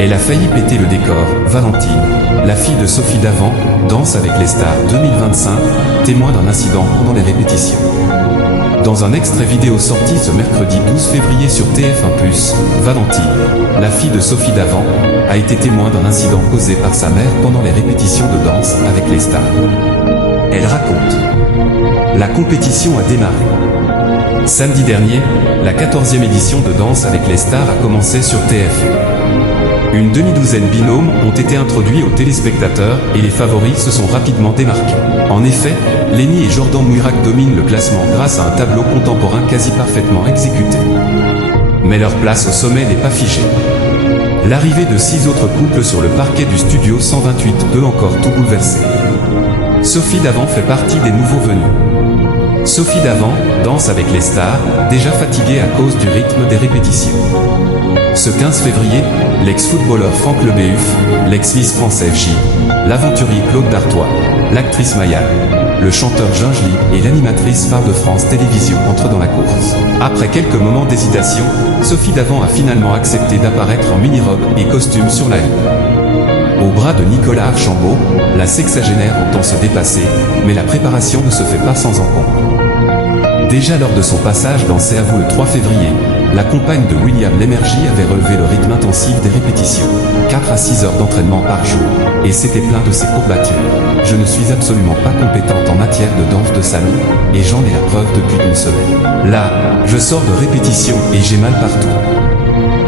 Elle a failli péter le décor. Valentine, la fille de Sophie Davant, Danse avec les stars 2025, témoin d'un incident pendant les répétitions. Dans un extrait vidéo sorti ce mercredi 12 février sur TF1+, Valentine, la fille de Sophie Davant, a été témoin d'un incident causé par sa mère pendant les répétitions de Danse avec les stars. Elle raconte. La compétition a démarré. Samedi dernier, la 14e édition de Danse avec les stars a commencé sur TF1. Une demi-douzaine binômes ont été introduits aux téléspectateurs et les favoris se sont rapidement démarqués. En effet, Lenny et Jordan Muirac dominent le classement grâce à un tableau contemporain quasi parfaitement exécuté. Mais leur place au sommet n'est pas figée. L'arrivée de 6 autres couples sur le parquet du studio 128 peut encore tout bouleverser. Sophie Davant fait partie des nouveaux venus. Sophie Davant danse avec les stars, déjà fatiguée à cause du rythme des répétitions. Ce 15 février, l'ex-footballeur Franck Lebéuf, l'ex-Miss français J, l'aventurier Claude Dartois, l'actrice Maya, le chanteur Gingerly et l'animatrice phare de France Télévisions entrent dans la course. Après quelques moments d'hésitation, Sophie Davant a finalement accepté d'apparaître en mini-robe et costume sur la ligne. Au bras de Nicolas Archambault, la sexagénaire entend se dépasser, mais la préparation ne se fait pas sans encombre. Déjà lors de son passage dans C'est à vous le 3 février, la compagne de William Lémergie avait relevé le rythme intensif des répétitions, 4 à 6 heures d'entraînement par jour, et s'était plaint de ses courbatures. Je ne suis absolument pas compétente en matière de danse de salon, et j'en ai la preuve depuis une semaine. Là, je sors de répétition et j'ai mal partout.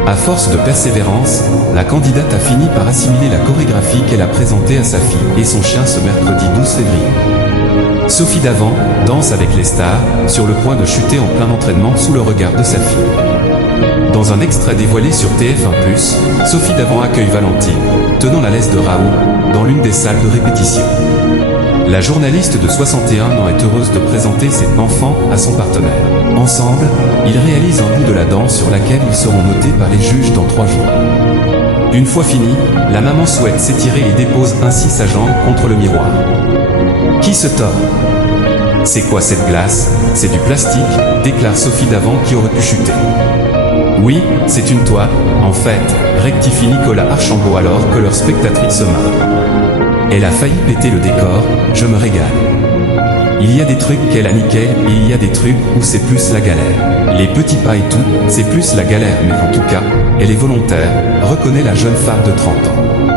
À force de persévérance, la candidate a fini par assimiler la chorégraphie qu'elle a présentée à sa fille et son chien ce mercredi 12 février. Sophie Davant danse avec les stars, sur le point de chuter en plein entraînement sous le regard de sa fille. Dans un extrait dévoilé sur TF1+, Sophie Davant accueille Valentine, tenant la laisse de Raoult, dans l'une des salles de répétition. La journaliste de 61 ans est heureuse de présenter cet enfant à son partenaire. Ensemble, ils réalisent un bout de la danse sur laquelle ils seront notés par les juges dans 3 jours. Une fois fini, la maman souhaite s'étirer et dépose ainsi sa jambe contre le miroir. Qui se tord? C'est quoi cette glace? C'est du plastique, déclare Sophie Davant qui aurait pu chuter. Oui, c'est une toile, en fait, rectifie Nicolas Archambault alors que leur spectatrice se marre. Elle a failli péter le décor, je me régale. Il y a des trucs qu'elle a nickel et il y a des trucs où c'est plus la galère. Les petits pas et tout, c'est plus la galère mais en tout cas, elle est volontaire, reconnaît la jeune femme de 30 ans.